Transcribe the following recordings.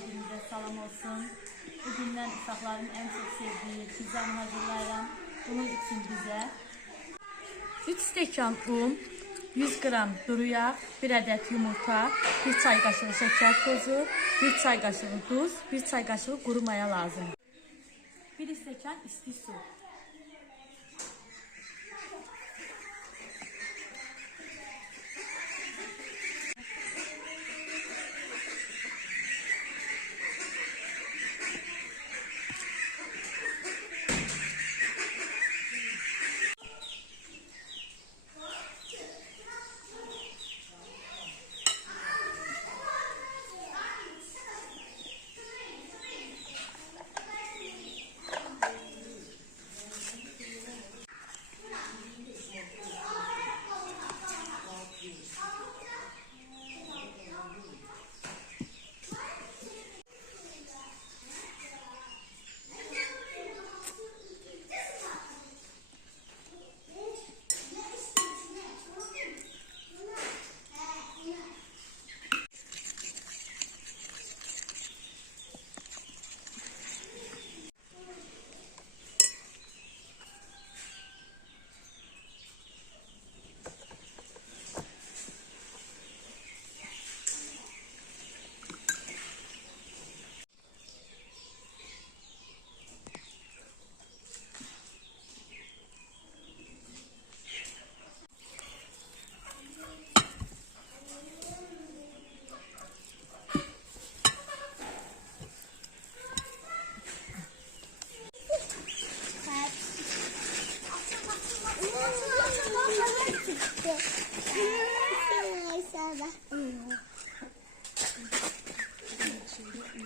izleyicilerim, her gününüze salam olsun. Bugünden uşaqların en çok sevdiği pizzanı hazırlayıram. Bunun için bize 3 stəkan un, 100 qram duru yağ, 1 ədəd yumurta, 1 çay qaşığı şəkər tozu, 1 çay qaşığı duz, 1 çay qaşığı quru maya lazım. 1 stəkan isti su.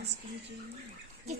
husband do you?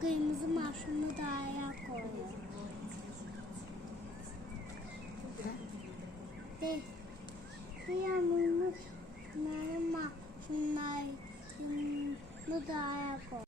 kırmızı mahşunu daire koydum. Ve diğer mumlu şunları mahşunları daire koydum.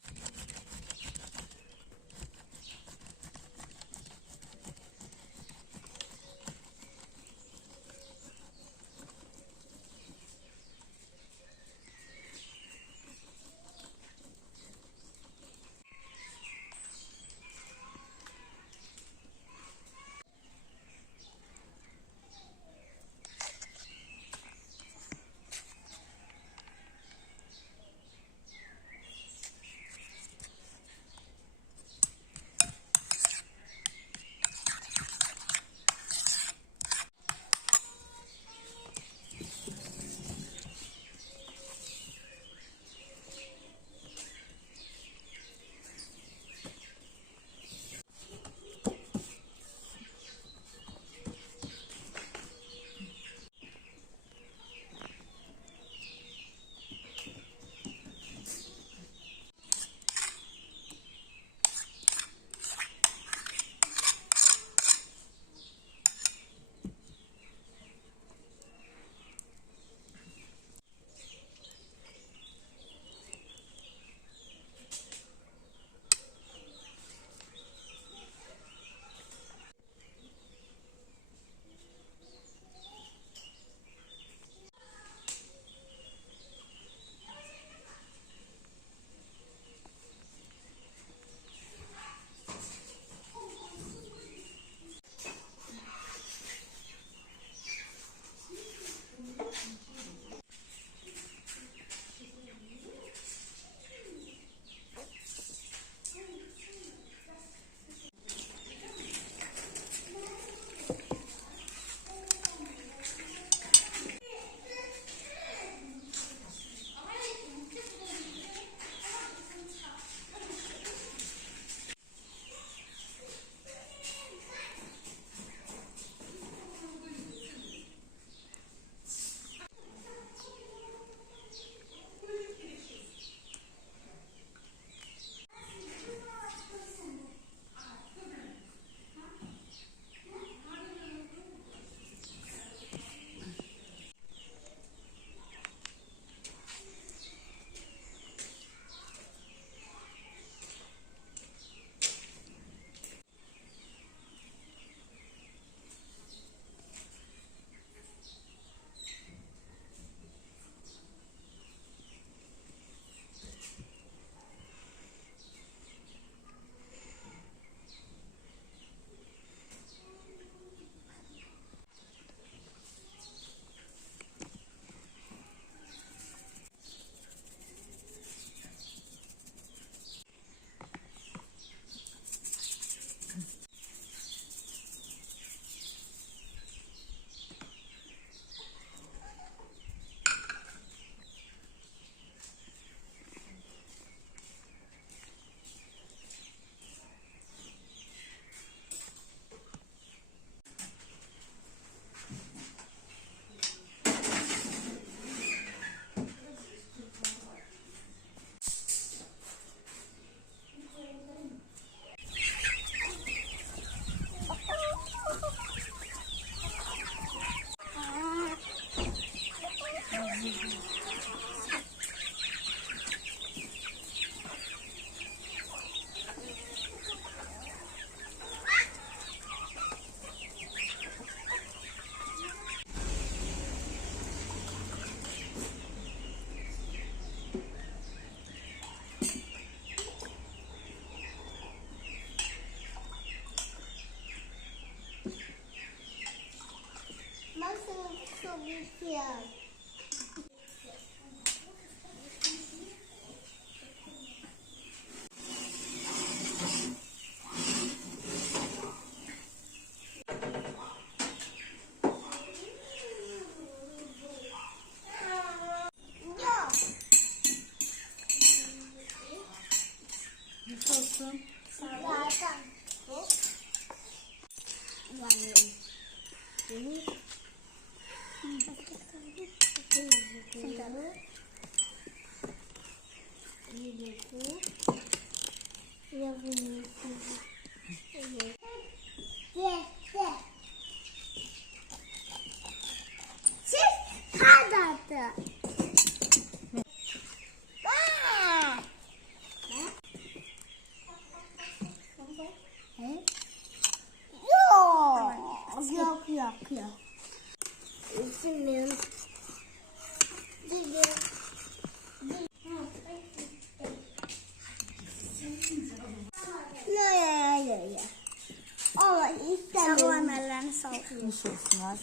sebentar. Ini buku yang ini ellerini sallıyor. Nasıl olsunlar?